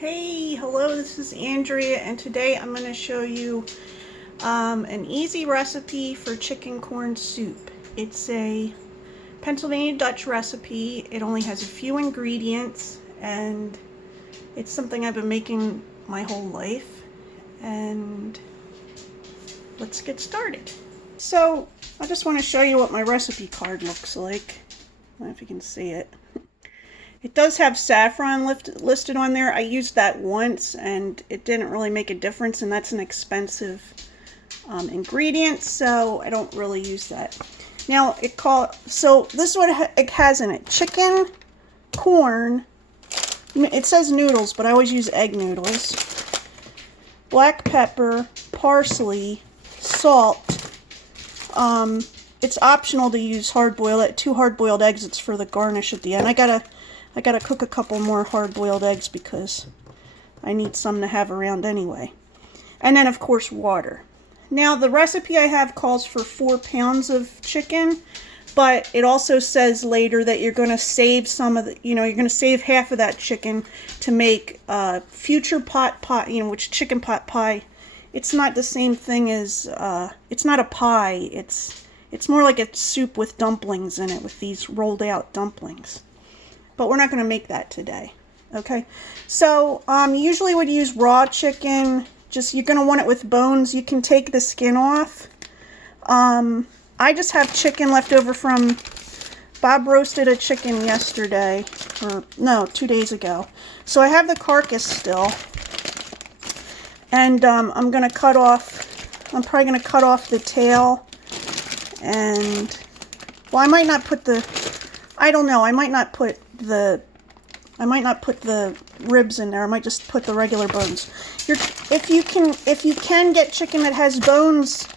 Hey, hello, this is Andrea, and today I'm going to show you an easy recipe for chicken corn soup. It's a Pennsylvania Dutch recipe. It only has a few ingredients, and it's something I've been making my whole life. And let's get started. So, I just want to show you what my recipe card looks like. I don't know if you can see it. It does have saffron listed on there. I used that once and it didn't really make a difference, and that's an expensive ingredient, so I don't really use that. Now so this is what it has in it: chicken, corn. It says noodles, but I always use egg noodles. Black pepper, parsley, salt. It's optional to use hard-boiled. 2 hard-boiled eggs. It's for the garnish at the end. I gotta cook a couple more hard-boiled eggs because I need some to have around anyway. And then, of course, water. Now, the recipe I have calls for 4 pounds of chicken, but it also says later that you're going to save some of the, you're going to save half of that chicken to make future pot pie, which chicken pot pie. It's not the same thing as, it's not a pie. It's more like a soup with dumplings in it, with these rolled out dumplings. But we're not going to make that today. Okay, so usually would use raw chicken. You're going to want it with bones. You can take the skin off. I just have chicken left over from Bob roasted a chicken yesterday, or no, 2 days ago. So I have the carcass still, and I'm going to cut off. I'm probably going to cut off the tail, and well, I might not put the. I don't know. I might not put the ribs in there. I might just put the regular bones. If you can get chicken that has bones,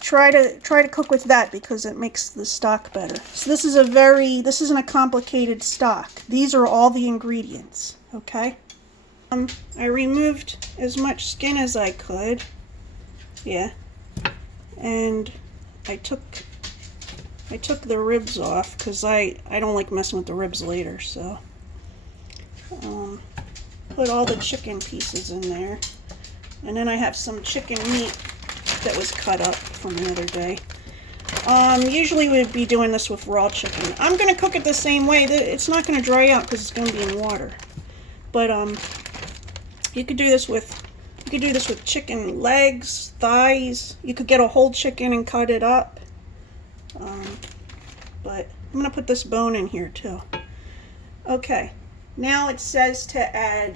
try to cook with that because it makes the stock better. So this isn't a complicated stock. These are all the ingredients. Okay. I removed as much skin as I could. Yeah. And I took the ribs off because I don't like messing with the ribs later, so put all the chicken pieces in there, and then I have some chicken meat that was cut up from the other day. Usually we'd be doing this with raw chicken. I'm going to cook it the same way. It's not going to dry out because it's going to be in water, but you could do this with chicken legs, thighs. You could get a whole chicken and cut it up. But I'm going to put this bone in here too. Okay, now it says to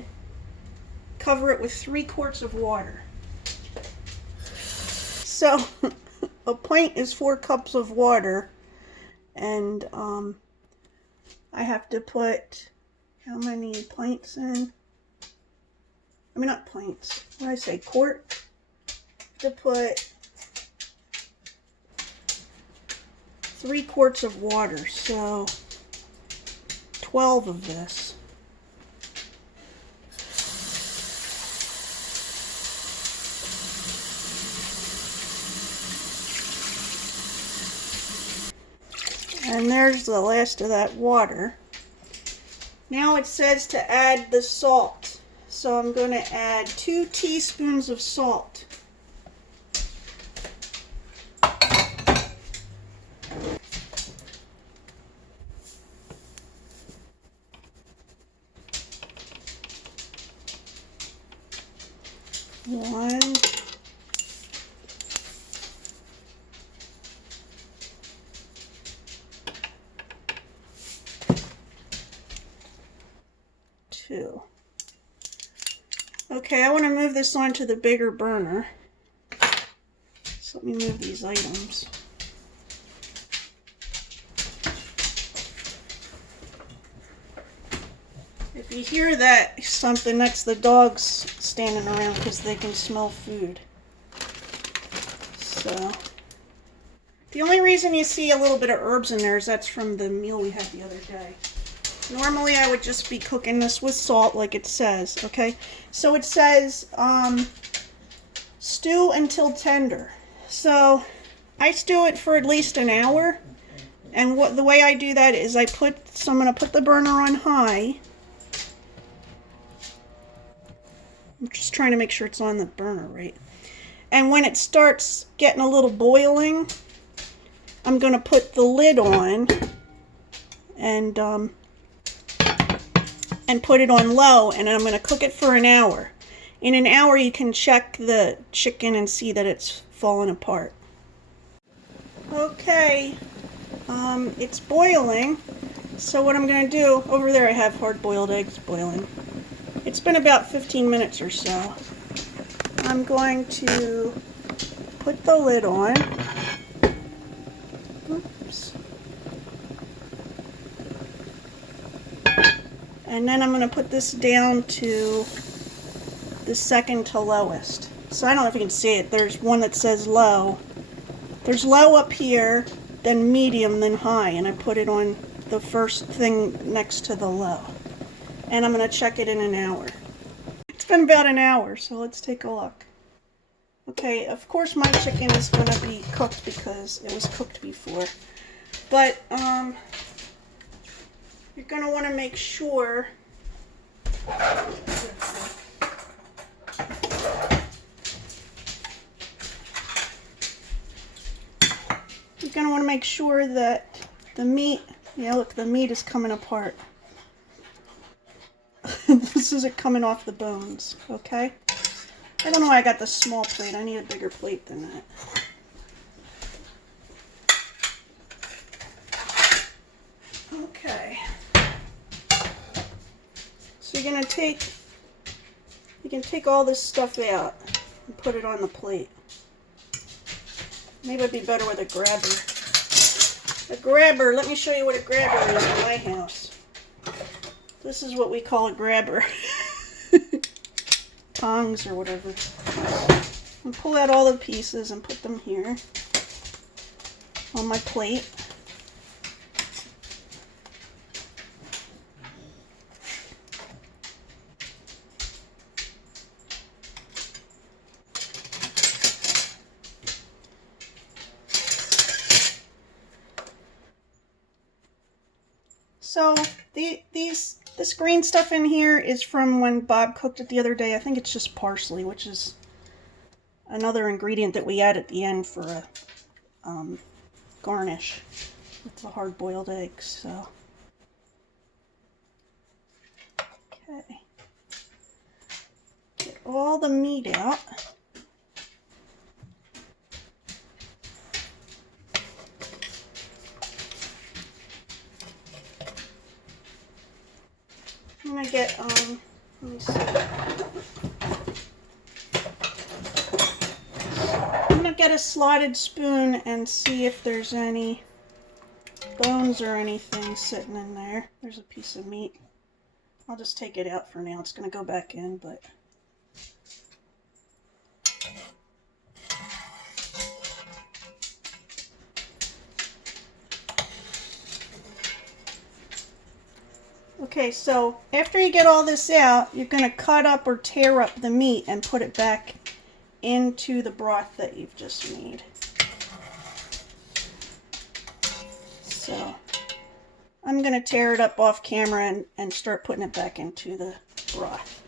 cover it with 3 quarts of water. So a pint is 4 cups of water, and I have to put how many pints in? I mean, not pints. What did I say? Quart? To put 3 quarts of water, so 12 of this. And there's the last of that water. Now it says to add the salt. So I'm going to add 2 teaspoons of salt. One, two. Okay, I want to move this onto the bigger burner. So let me move these items. If you hear that something, that's the dogs standing around because they can smell food. So the only reason you see a little bit of herbs in there is that's from the meal we had the other day. Normally I would just be cooking this with salt like it says, okay? So it says stew until tender. So I stew it for at least an hour. And the way I do that is I'm going to put the burner on high. I'm just trying to make sure it's on the burner right. And when it starts getting a little boiling, I'm going to put the lid on and put it on low, and I'm going to cook it for an hour. In an hour, you can check the chicken and see that it's fallen apart. Okay, it's boiling. So what I'm going to do, over there I have hard-boiled eggs boiling. It's been about 15 minutes or so. I'm going to put the lid on. Oops. And then I'm going to put this down to the second to lowest. So I don't know if you can see it. There's one that says low. There's low up here, then medium, then high. And I put it on the first thing next to the low. And I'm going to check it in an hour. It's been about an hour, so let's take a look. Okay, of course my chicken is going to be cooked because it was cooked before. But you're going to want to make sure that the meat, yeah, look, the meat is coming apart. This isn't coming off the bones, okay? I don't know why I got the small plate. I need a bigger plate than that. Okay. So you're gonna take, you can take all this stuff out and put it on the plate. Maybe it'd be better with a grabber. A grabber, let me show you what a grabber is in my house. This is what we call a grabber. Tongs or whatever. And pull out all the pieces and put them here on my plate. So this green stuff in here is from when Bob cooked it the other day. I think it's just parsley, which is another ingredient that we add at the end for a garnish with the hard-boiled eggs. So, okay, get all the meat out. I'm gonna get, let me see. I'm gonna get a slotted spoon and see if there's any bones or anything sitting in there. There's a piece of meat. I'll just take it out for now. It's gonna go back in, but. Okay, so after you get all this out, you're going to cut up or tear up the meat and put it back into the broth that you've just made. So I'm going to tear it up off camera and start putting it back into the broth.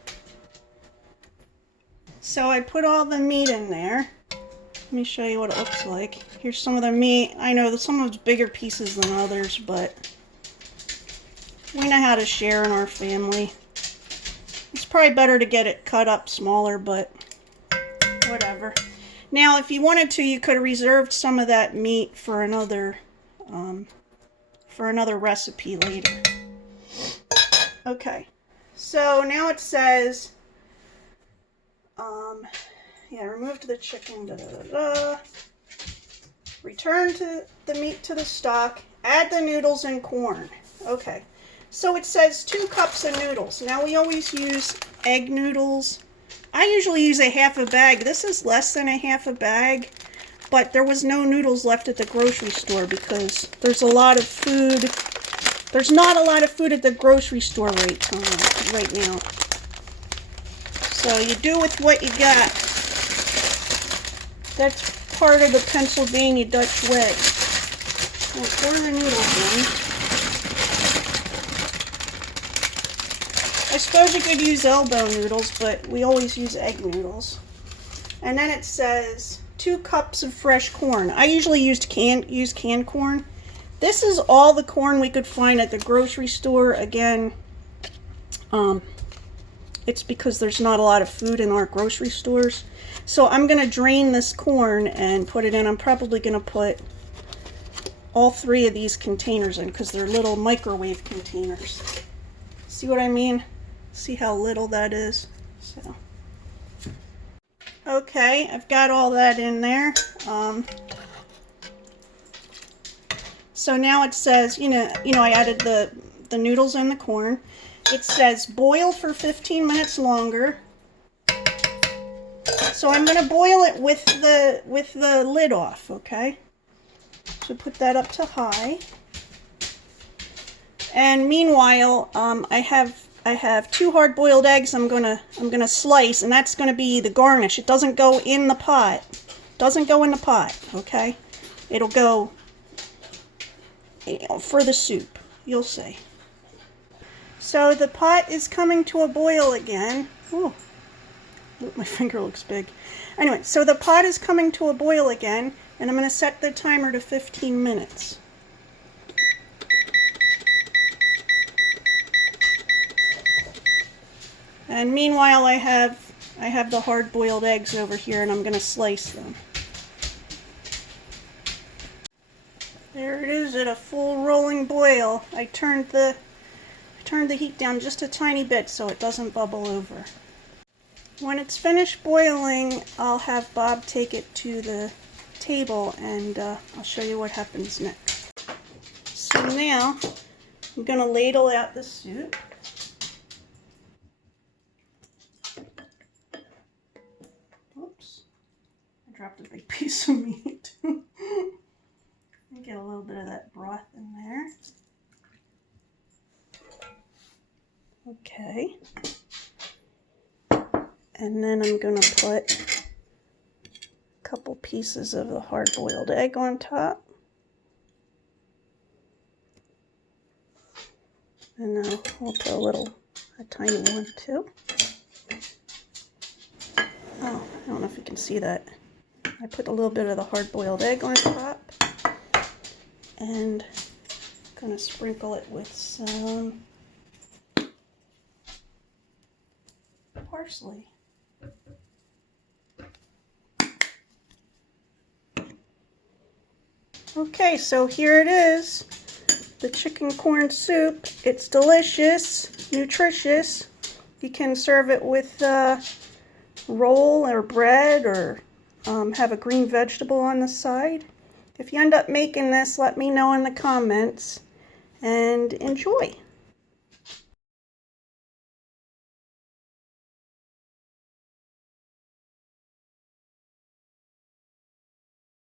So I put all the meat in there. Let me show you what it looks like. Here's some of the meat. I know that some of it's bigger pieces than others, but we know how to share in our family. It's probably better to get it cut up smaller, but whatever. Now, if you wanted to, you could have reserved some of that meat for another recipe later. Okay, so now it says, yeah, removed the chicken, return to the meat to the stock, add the noodles and corn. Okay. So it says 2 cups of noodles. Now we always use egg noodles. I usually use a half a bag. This is less than a half a bag, but there was no noodles left at the grocery store because there's a lot of food. There's not a lot of food at the grocery store right now. So you do with what you got. That's part of the Pennsylvania Dutch way. We'll pour the noodles in. I suppose you could use elbow noodles, but we always use egg noodles. And then it says 2 cups of fresh corn. I usually use canned corn. This is all the corn we could find at the grocery store. Again, it's because there's not a lot of food in our grocery stores. So I'm going to drain this corn and put it in. I'm probably going to put all 3 of these containers in because they're little microwave containers. See what I mean? See how little that is? So, okay, I've got all that in there. So now it says, you know, I added the noodles and the corn. It says boil for 15 minutes longer. So I'm going to boil it with the lid off, okay? So put that up to high. And meanwhile, I have 2 hard-boiled eggs I'm gonna slice, and that's gonna be the garnish. It doesn't go in the pot. Doesn't go in the pot, okay? It'll go for the soup. You'll see. So the pot is coming to a boil again. Oh, my finger looks big. Anyway, so the pot is coming to a boil again, and I'm going to set the timer to 15 minutes. And meanwhile, I have the hard-boiled eggs over here, and I'm going to slice them. There it is at a full rolling boil. I turned the heat down just a tiny bit so it doesn't bubble over. When it's finished boiling, I'll have Bob take it to the table, and I'll show you what happens next. So now I'm going to ladle out the soup. Oops, I dropped a big piece of meat. Get a little bit of that broth in there. Okay. And then I'm going to put a couple pieces of the hard-boiled egg on top. And then I'll put a tiny one too. Oh, I don't know if you can see that. I put a little bit of the hard-boiled egg on top. And I'm going to sprinkle it with some parsley. Okay, so here it is, the chicken corn soup. It's delicious, nutritious. You can serve it with roll or bread, or have a green vegetable on the side. If you end up making this, let me know in the comments, and enjoy.